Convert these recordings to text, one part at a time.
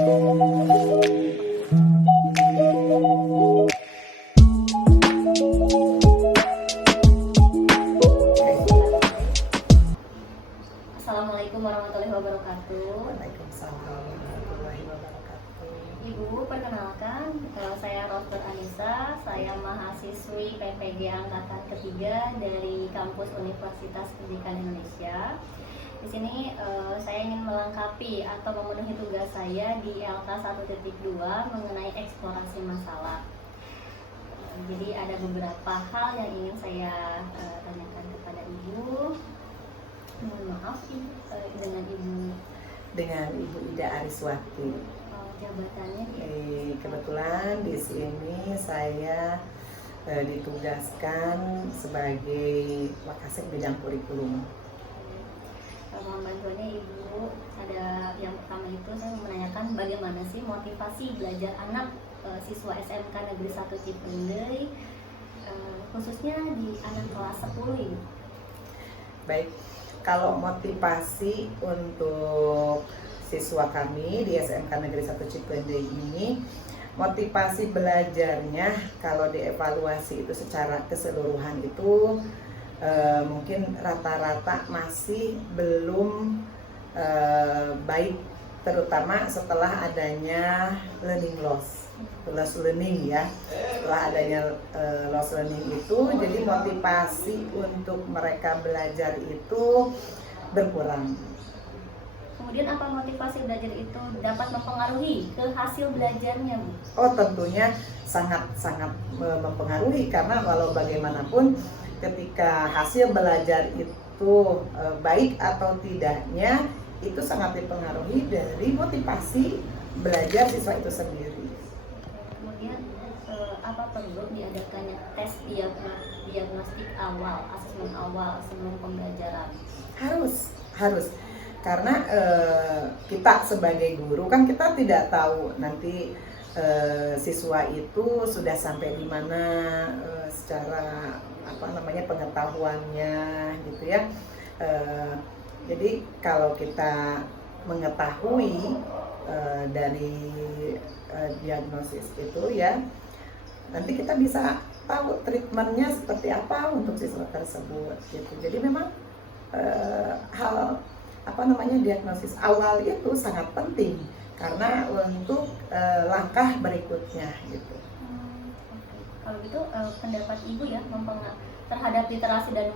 Assalamualaikum warahmatullahi wabarakatuh. Waalaikumsalam warahmatullahi wabarakatuh. Ibu, perkenalkan, saya Rosbert Anissa. Saya mahasiswi PPG angkatan ketiga dari kampus Universitas Pendidikan Indonesia. Di sini saya ingin melengkapi atau memenuhi tugas saya di LK 1.2 mengenai eksplorasi masalah. Jadi ada beberapa hal yang ingin saya tanyakan kepada Ibu. Mohon maaf Dengan Ibu Ida Ariswati. Jabatannya Kebetulan di sini saya ditugaskan sebagai Wakasek bidang kurikulum. mohon bantuannya Ibu. Ada yang pertama itu saya menanyakan bagaimana sih motivasi belajar anak siswa SMK Negeri 1 Cipendei, khususnya di anak kelas 10 ini. Baik, kalau motivasi untuk siswa kami di SMK Negeri 1 Cipendei ini, motivasi belajarnya kalau dievaluasi itu secara keseluruhan itu mungkin rata-rata masih belum baik, terutama setelah adanya learning loss learning ya. Setelah adanya loss learning itu, jadi motivasi untuk mereka belajar itu berkurang. Kemudian apa motivasi belajar itu dapat mempengaruhi ke hasil belajarnya, Bu? Oh, tentunya sangat-sangat mempengaruhi, karena walau bagaimanapun ketika hasil belajar itu baik atau tidaknya itu sangat dipengaruhi dari motivasi belajar siswa itu sendiri. Kemudian apa perlu diadakannya tes diagnostik awal, asesmen awal sebelum pembelajaran? Harus karena kita sebagai guru kan kita tidak tahu nanti siswa itu sudah sampai di mana secara pengetahuannya gitu ya. Jadi kalau kita mengetahui dari diagnosis itu ya, nanti kita bisa tahu treatmentnya seperti apa untuk siswa tersebut gitu. Jadi memang diagnosis awal itu sangat penting karena untuk langkah berikutnya gitu. Kalau gitu pendapat Ibu ya terhadap literasi dan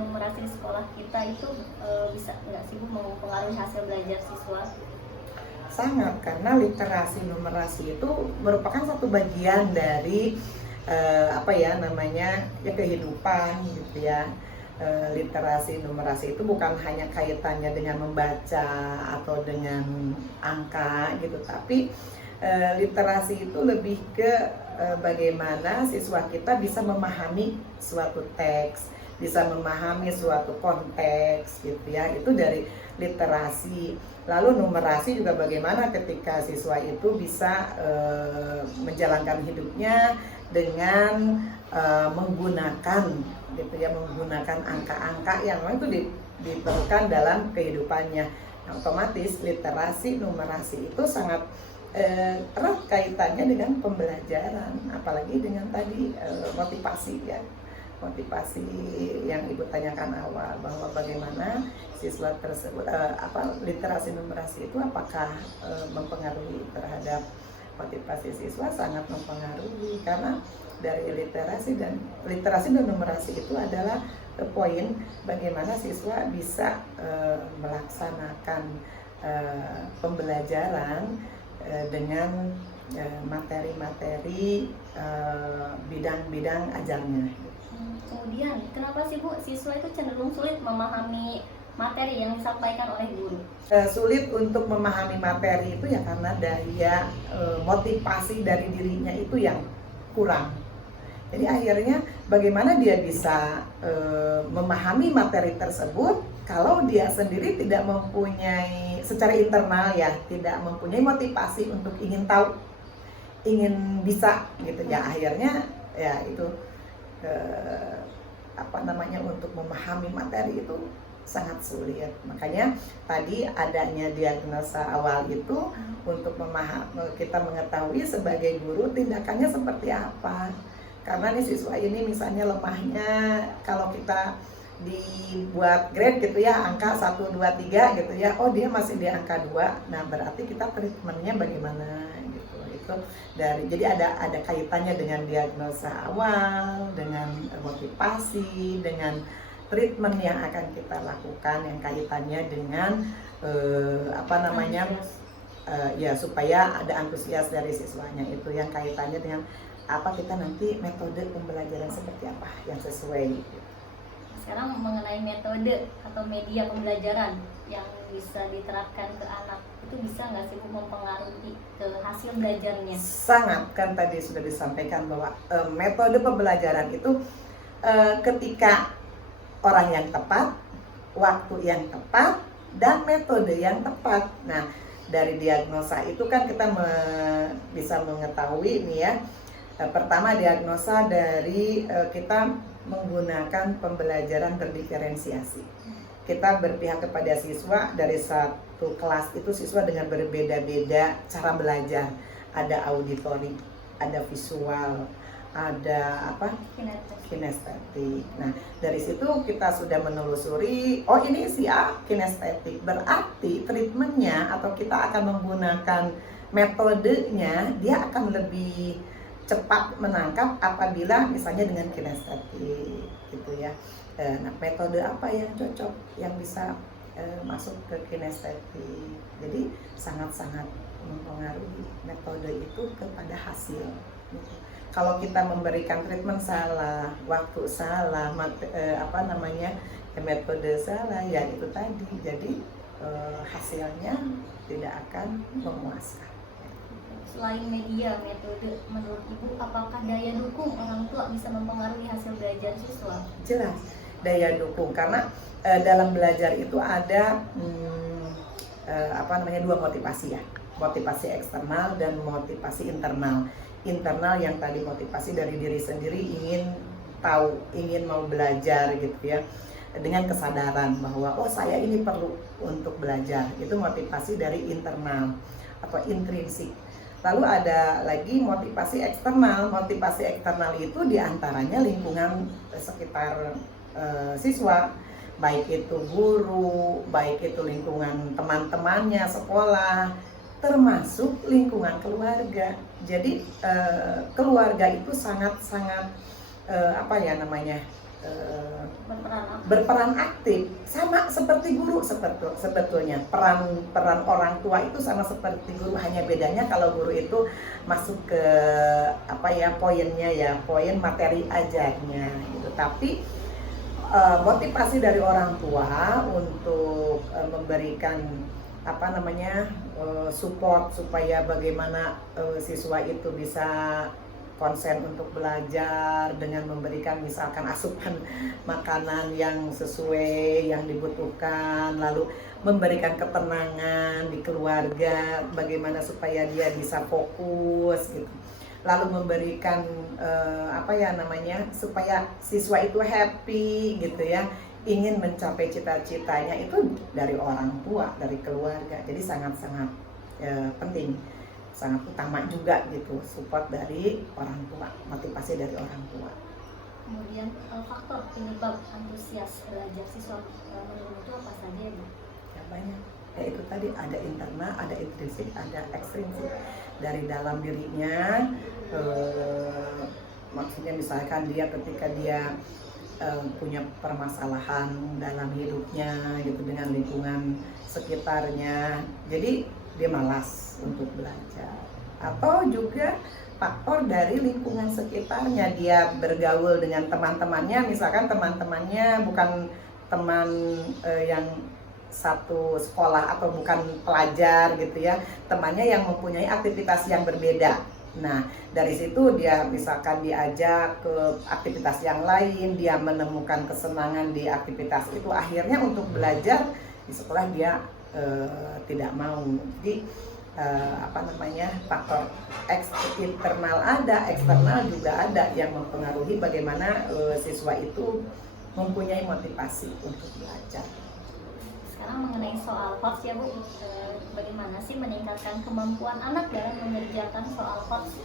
numerasi di sekolah kita itu bisa nggak sih Bu mempengaruhi hasil belajar siswa? Sangat, karena literasi numerasi itu merupakan satu bagian dari kehidupan gitu ya. Literasi numerasi itu bukan hanya kaitannya dengan membaca atau dengan angka gitu, tapi literasi itu lebih ke bagaimana siswa kita bisa memahami suatu teks, bisa memahami suatu konteks gitu ya. Itu dari literasi. Lalu numerasi juga bagaimana ketika siswa itu bisa menjalankan hidupnya dengan menggunakan angka-angka yang memang itu diperlukan dalam kehidupannya. Otomatis literasi numerasi itu sangat erat kaitannya dengan pembelajaran, apalagi dengan tadi motivasi ya. Motivasi yang Ibu tanyakan awal, bahwa bagaimana siswa tersebut literasi numerasi itu apakah mempengaruhi terhadap motivasi siswa. Sangat mempengaruhi, karena dari literasi dan numerasi itu adalah poin bagaimana siswa bisa melaksanakan pembelajaran dengan materi-materi bidang-bidang ajarnya. Kemudian kenapa sih Bu siswa itu cenderung sulit memahami materi yang disampaikan oleh guru? Sulit untuk memahami materi itu ya karena daya motivasi dari dirinya itu yang kurang. Jadi akhirnya bagaimana dia bisa memahami materi tersebut kalau dia sendiri tidak mempunyai secara internal ya, tidak mempunyai motivasi untuk ingin tahu, ingin bisa gitu ya. Akhirnya ya itu untuk memahami materi itu sangat sulit. Makanya tadi adanya diagnosa awal itu untuk kita mengetahui sebagai guru tindakannya seperti apa. Karena nih siswa ini misalnya lemahnya, kalau kita dibuat grade gitu ya, angka 1, 2, 3 gitu ya, oh dia masih di angka 2, nah berarti kita treatmentnya bagaimana gitu. Itu jadi ada kaitannya dengan diagnosa awal, dengan motivasi, dengan treatment yang akan kita lakukan yang kaitannya dengan ya supaya ada antusias dari siswanya, itu yang kaitannya dengan apa kita nanti metode pembelajaran seperti apa yang sesuai. Sekarang mengenai metode atau media pembelajaran yang bisa diterapkan ke anak, itu bisa nggak sih Bu mempengaruhi ke hasil belajarnya? Sangat, kan tadi sudah disampaikan bahwa metode pembelajaran itu ketika orang yang tepat, waktu yang tepat, dan metode yang tepat. Nah, dari diagnosa itu kan kita bisa mengetahui nih ya. Pertama, diagnosa dari kita menggunakan pembelajaran berdiferensiasi. Kita berpihak kepada siswa, dari satu kelas itu siswa dengan berbeda-beda cara belajar. Ada auditory, ada visual, ada kinestetik. Nah, dari situ kita sudah menelusuri, oh ini si A kinestetik, berarti treatmentnya atau kita akan menggunakan metodenya, dia akan lebih cepat menangkap apabila misalnya dengan kinestetik gitu ya. Nah, metode apa yang cocok yang bisa masuk ke kinestetik. Jadi sangat-sangat mempengaruhi metode itu kepada hasil gitu. Kalau kita memberikan treatment salah, waktu salah, metode salah, ya itu tadi. Jadi hasilnya tidak akan memuaskan. Selain media, metode, menurut Ibu apakah daya dukung orang tua bisa mempengaruhi hasil belajar siswa? Jelas, daya dukung, karena dalam belajar itu ada dua motivasi ya, motivasi eksternal dan motivasi internal. Internal yang tadi motivasi dari diri sendiri, ingin tahu, ingin mau belajar gitu ya, dengan kesadaran bahwa oh saya ini perlu untuk belajar, itu motivasi dari internal atau intrinsik. Lalu ada lagi motivasi eksternal. Motivasi eksternal itu diantaranya lingkungan sekitar siswa, baik itu guru, baik itu lingkungan teman-temannya sekolah, termasuk lingkungan keluarga. Jadi keluarga itu sangat-sangat berperan aktif, sama seperti guru sebetulnya. Peran orang tua itu sama seperti guru, hanya bedanya kalau guru itu masuk ke poin materi ajarnya gitu. Tapi motivasi dari orang tua untuk memberikan support supaya bagaimana siswa itu bisa konsen untuk belajar dengan memberikan misalkan asupan makanan yang sesuai yang dibutuhkan, lalu memberikan ketenangan di keluarga bagaimana supaya dia bisa fokus gitu, lalu memberikan supaya siswa itu happy gitu ya, ingin mencapai cita-citanya, itu dari orang tua, dari keluarga. Jadi sangat-sangat penting, sangat utama juga gitu, support dari orang tua, motivasi dari orang tua. Kemudian faktor penyebab antusias belajar siswa menurut itu apa saja ya? Ya banyak, ya itu tadi ada internal, ada intrinsik, ada ekstrinsik. Dari dalam dirinya, maksudnya misalkan dia ketika dia punya permasalahan dalam hidupnya gitu dengan lingkungan sekitarnya, jadi dia malas untuk belajar. Atau juga faktor dari lingkungan sekitarnya, dia bergaul dengan teman-temannya, misalkan teman-temannya bukan teman yang satu sekolah atau bukan pelajar gitu ya, temannya yang mempunyai aktivitas yang berbeda. Nah, dari situ dia misalkan diajak ke aktivitas yang lain, dia menemukan kesenangan di aktivitas itu, akhirnya untuk belajar di sekolah dia tidak mau. Jadi faktor internal ada, eksternal juga ada yang mempengaruhi bagaimana siswa itu mempunyai motivasi untuk belajar. Sekarang mengenai soal hoax ya Bu, bagaimana sih meningkatkan kemampuan anak dalam mengerjakan soal hoax?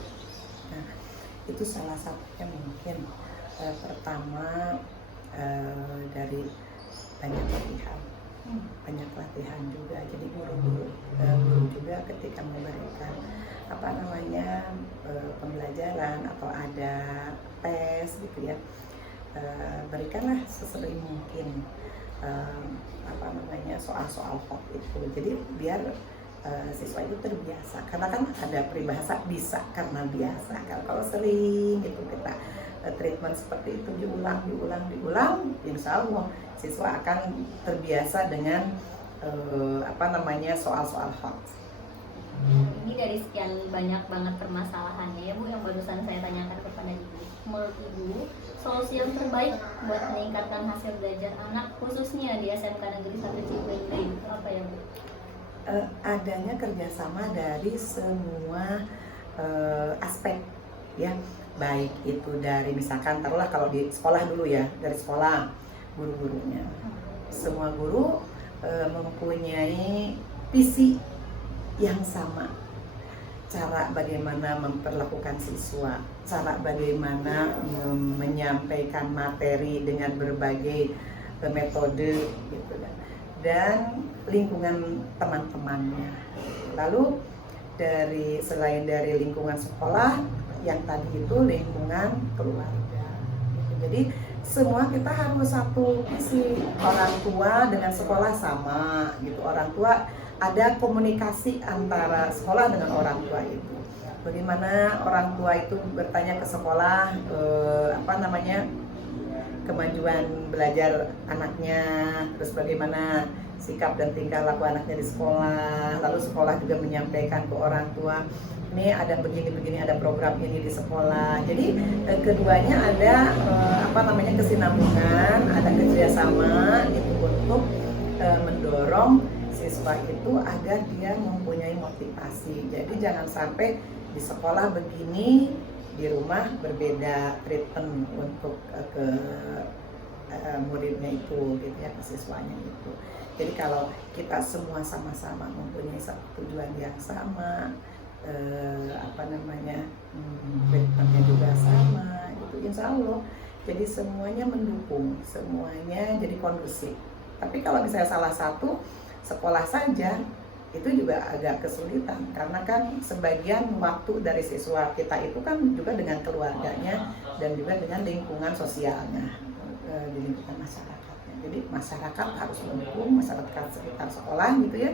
Nah, itu salah satunya mungkin pertama dari banyak latihan juga. Jadi guru juga ketika memberikan pembelajaran atau ada tes gitu ya, berikanlah sesering mungkin soal-soal hoax itu. Jadi biar siswa itu terbiasa, karena kan ada peribahasa bisa karena biasa. Kalau sering gitu kita treatment seperti itu diulang, insya Allah siswa akan terbiasa dengan soal-soal hoax. Ini dari sekian banyak banget permasalahannya ya Bu yang barusan saya tanyakan kepada Ibu. Menurut Ibu, solusi yang terbaik buat meningkatkan hasil belajar anak khususnya di SMK Negeri 1 Ciwidey itu apa ya Bu? Adanya kerjasama dari semua aspek ya, baik itu dari misalkan taruhlah kalau di sekolah dulu ya, dari sekolah guru-gurunya, semua guru mempunyai visi yang sama, cara bagaimana memperlakukan siswa, cara bagaimana menyampaikan materi dengan berbagai metode gitu dan lingkungan teman-temannya. Lalu selain dari lingkungan sekolah, yang tadi itu lingkungan keluarga. Jadi semua kita harus satu visi, orang tua dengan sekolah sama gitu. Orang tua ada komunikasi antara sekolah dengan orang tua itu. Bagaimana orang tua itu bertanya ke sekolah kemajuan belajar anaknya, terus bagaimana sikap dan tingkah laku anaknya di sekolah. Lalu sekolah juga menyampaikan ke orang tua, ini ada begini-begini, ada program ini di sekolah. Jadi keduanya ada kesinambungan, ada kerjasama itu untuk mendorong siswa itu agar dia mempunyai motivasi. Jadi jangan sampai di sekolah begini, di rumah berbeda treatment untuk ke muridnya itu gitu ya, ke siswanya itu. Jadi kalau kita semua sama-sama mempunyai satu tujuan yang sama, treatmentnya juga sama, itu insya Allah jadi semuanya mendukung, semuanya jadi kondusif. Tapi kalau misalnya salah satu sekolah saja, itu juga agak kesulitan, karena kan sebagian waktu dari siswa kita itu kan juga dengan keluarganya dan juga dengan lingkungan sosialnya, di lingkungan masyarakatnya. Jadi masyarakat harus mendukung, masyarakat sekitar sekolah gitu ya,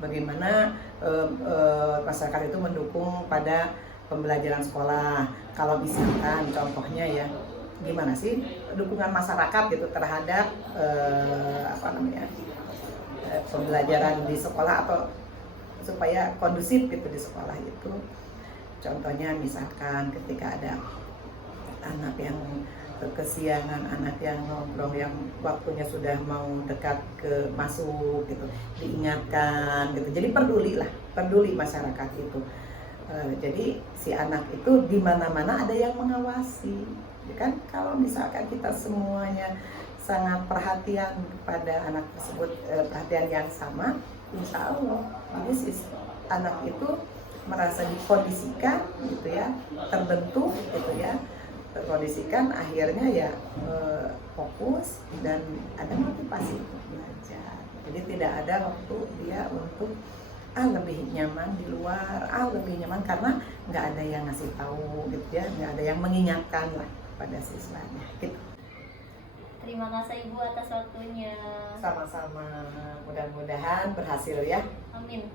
bagaimana masyarakat itu mendukung pada pembelajaran sekolah. Kalau misalkan contohnya ya, gimana sih dukungan masyarakat gitu terhadap pembelajaran di sekolah atau supaya kondusif gitu di sekolah itu. Contohnya misalkan ketika ada anak yang kesiangan, anak yang nongkrong yang waktunya sudah mau dekat ke masuk gitu, diingatkan gitu. Jadi peduli masyarakat itu. Jadi si anak itu di mana-mana ada yang mengawasi. Kan kalau misalkan kita semuanya sangat perhatian kepada anak tersebut, perhatian yang sama, insya Allah jadi si anak itu merasa dikondisikan gitu ya, terbentuk gitu ya, terkondisikan, akhirnya ya fokus dan ada motivasi untuk belajar. Jadi tidak ada waktu dia untuk lebih nyaman di luar, lebih nyaman karena nggak ada yang ngasih tahu gitu ya, nggak ada yang mengingatkan lah pada siswanya gitu. Terima kasih Ibu atas waktunya. Sama-sama, mudah-mudahan berhasil ya. Amin.